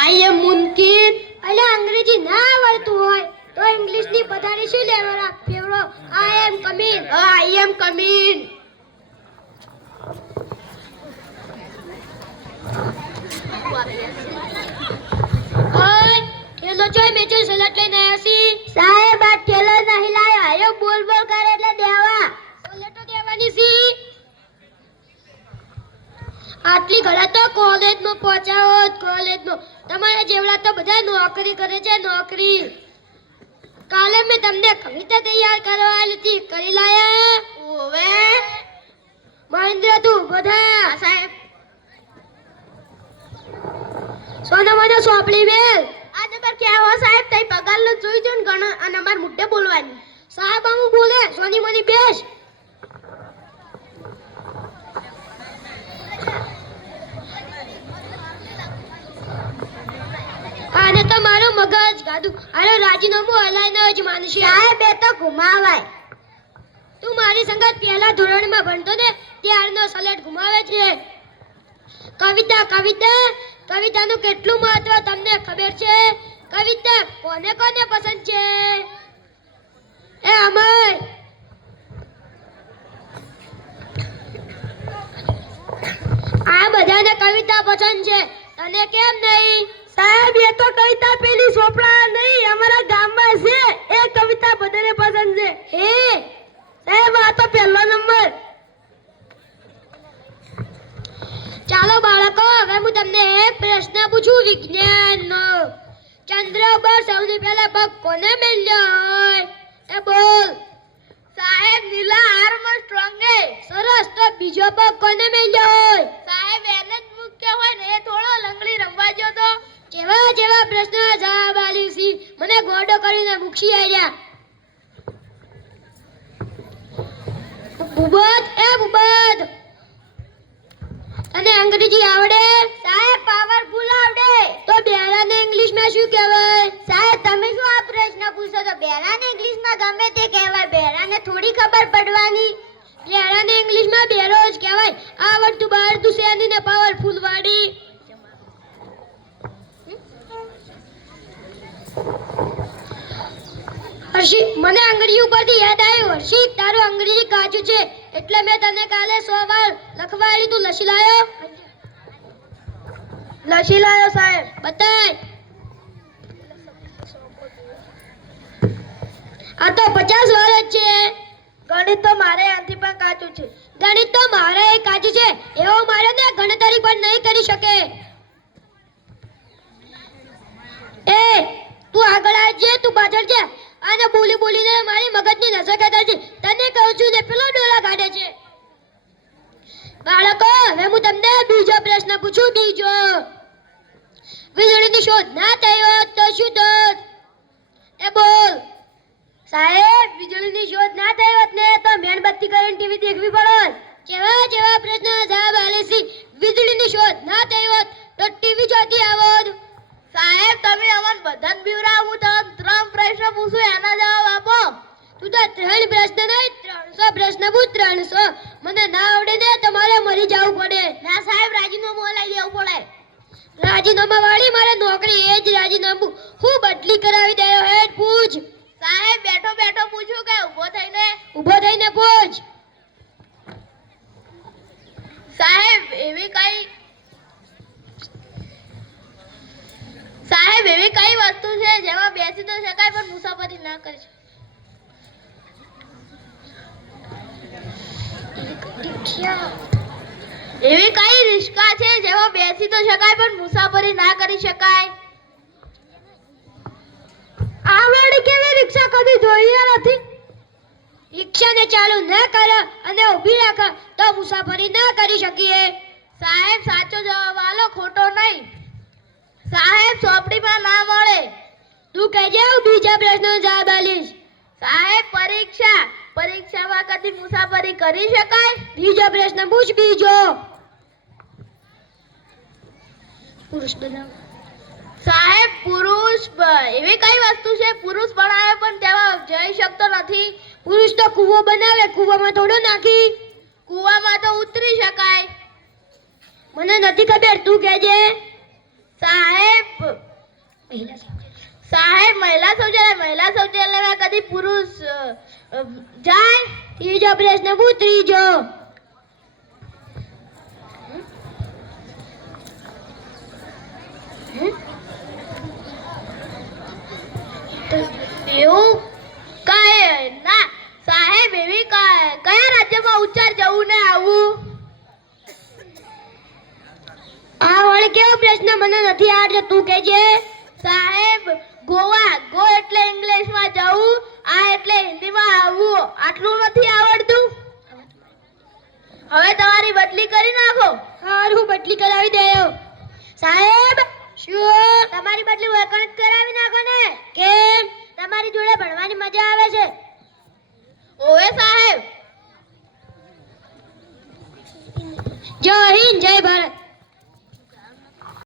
આઈ એમ મુમકિન. અલે અંગ્રેજી ના આવડતું હોય તો ઇંગ્લિશ ની પધારી શું લેવા ફેવરો આઈ am coming. I am coming. ઓય ઠેલો જોઈ મેચો સલાડ લઈને આયા છી. સાહેબ આ ઠેલો નહીં લાયો. આયો બોલ બોલ કરે એટલે દેવા. સલાડો દેવાની છી. આટલી ઘડા તો કોલેજમાં પહોંચાવો કોલેજમાં. તમારા જેવડા તો બધા નોકરી કરે છે નોકરી. કાલે મેં તમને કવિતા તૈયાર કરવા આલી હતી કરી લાયા? ઓવે મહેન્દ્ર તું બધા સાહેબ સોના મને સોંપડી મેલ. આ નંબર ક્યાં હો સાહેબ? તઈ પગાર લો જોઈ જો ને ગણ અને અમાર મુદ્દે બોલવાની. સાહેબ આમ બોલે સોની મની બેસ. આને તો મારું મગજ ગાદું. આનો રાજીનામું હલાઈને જ માનશે. સાહેબ એ તો ઘુમાવાય. તું મારી સંગત પહેલા ધોરણમાં ભણતો ને ત્યારનો સલેટ ઘુમાવે છે. કવિતા કવિતા કવિતાનું કેટલું મહત્વ તમને ખબર છે? કવિતા કોને કોને પસંદ છે? એ અમય આ બધાને કવિતા પસંદ છે તને કેમ નહીં? સાહેબ એ તો કવિતા પેલી સોપડા નહીં અમારા ગામમાં છે એ કવિતા બધાને પસંદ છે. હે સાહેબ આ તો પહેલો નંબર. ચાલો બાળકો હવે હું તમને એક પ્રશ્ન પૂછું વિજ્ઞાનનો. ચંદ્ર પર સૌથી પહેલા પગ કોને મેલ્યો હોય? એ બોલ. સાહેબ નીલા આર્મસ્ટ્રોંગ એ. સરસ. તો બીજો પગ કોને મેલ્યો હોય? સાહેબ એને જ મુક્યો હોય ને એ થોડો લંગડી રમવા ગયો તો. જેવા જેવા પ્રશ્ન જવાબ આલી છી મને ગોડો કરીને મૂકી આયા. બુબદ એ બુબદ તને અંગ્રેજી આવડે? સાહેબ પાવરફુલ આવડે. તો બેરાને ઇંગ્લિશમાં શું કહેવાય? સાહેબ તમે શું આ પ્રશ્ન પૂછો તો બેરાને ઇંગ્લિશમાં ગમે તે કહેવાય. બેરાને થોડી ખબર પડવાની. બેરાને ઇંગ્લિશમાં બેરો જ કહેવાય. આવડતું બહારતું શેની ને પાવરફુલ વાળી. હર્ષિત મને અંગ્રેજી ઉપરથી યાદ આવ્યું. હર્ષિત તારું અંગ્રેજી કાચું છે એટલે મેં તને કાલે 100 વાર લખવાડી. તું લસી લાયો? લસી લાયો સાહેબ. બતાય. આ તો 50 વાર જ છે. ગણિત તો મારે આથી પણ કાચું છે. ગણિત તો મારે કાચું છે એવો મારે ને ગણતરી પણ નહીં કરી શકે. એ તું આગળ આવજે તું પાછળ છે. આને બોલી બોલીને મારી મગજની નસો કાઢે છે. તને કહું છું ને પેલો ડોલા કાઢે છે. બાળકો હવે હું તમને બીજો પ્રશ્ન પૂછું. બીજો વીજળીની શોધ ના થઈ હોત તો શું થાત? એ બોલ. સાહેબ વીજળીની શોધ ના થઈ હોત ને તો મીણબત્તી કરીને ટીવી દેખવી પડત. જેવા જેવા પ્રશ્ન જવાબ આલે છે. વીજળીની શોધ ના થઈ હોત તો ટીવી જોતી આવત. સાહેબ તમે અમને બધાને બીવરાવ. હું તમને 3 પ્રશ્ન પૂછું એના જવાબ આપો. તું તો 3 પ્રશ્ન નહીં 300 પ્રશ્ન પૂછ. 300 મને ના આવડે ને તમારે મરી જવું પડે. ના સાહેબ રાજીનામું લઈ લેવું પડે. રાજીનામા વાળી મારે નોકરી એ જ રાજીનામું હું બદલી કરાવી દેયો. હેડ પૂછ. સાહેબ બેઠો બેઠો પૂછું કે ઊભો થઈને પૂછ. સાહેબ એવી કઈ વસ્તુ છે જેમાં બેસી તો શકાય પણ મુસાફરી ના કરી શકાય? એવી કઈ રિક્ષા છે જેમાં બેસી તો શકાય પણ મુસાફરી ના કરી શકાય? આવડે કેવી રિક્ષા કદી જોઈએ નથી. રિક્ષાને ચાલુ ન કરે અને ઊભી રાખે તો મુસાફરી ના કરી શકીએ. સાહેબ સાચો જવાબ આલો ખોટો નહીં. સાહેબ ચોપડીમાં ના મળે. તું કહેજે હું બીજા પ્રશ્નનો જવાબ આલીશ. સાહેબ પરીક્ષામાં કદી મુસાફરી કરી શકાય? બીજો પ્રશ્ન પૂછ. બીજો પુરુષ બનાવ. સાહેબ એવી કઈ વસ્તુ છે પુરુષ બનાવે પણ તેમાં જઈ શકતો નથી? પુરુષ તો કૂવો બનાવે. કૂવામાં થોડો નાખી. કૂવામાં તો ઉતરી શકાય. મને નથી ખબર તું કહેજે. સાહેબ સાહેબ મહિલા શૌચાલયમાં કદી પુરુષ જાય? ત્રીજો પ્રશ્ન પૂછ ત્રીજો. એવું કાંઈ ના સાહેબ, એવી કયા રાજ્યમાં ઉચ્ચાર જવું ને આવું? આ વળી કેવો પ્રશ્ન મને નથી આવડતો, તું કહેજે. સાહેબ ગોવા, ગો એટલે ઇંગ્લિશમાં જવું, આ એટલે હિન્દીમાં આવવું. આટલું નથી આવડતું? હવે તમારી બદલી કરી નાખો. હારું, બદલી કરાવી દેયો. સાહેબ શું તમારી બદલી વળકણ જ કરાવી નાખો ને? કેમ? તમારી જોડે ભણવાની મજા આવે છે. ઓવે સાહેબ. જય હિન્દ, જય ભારત.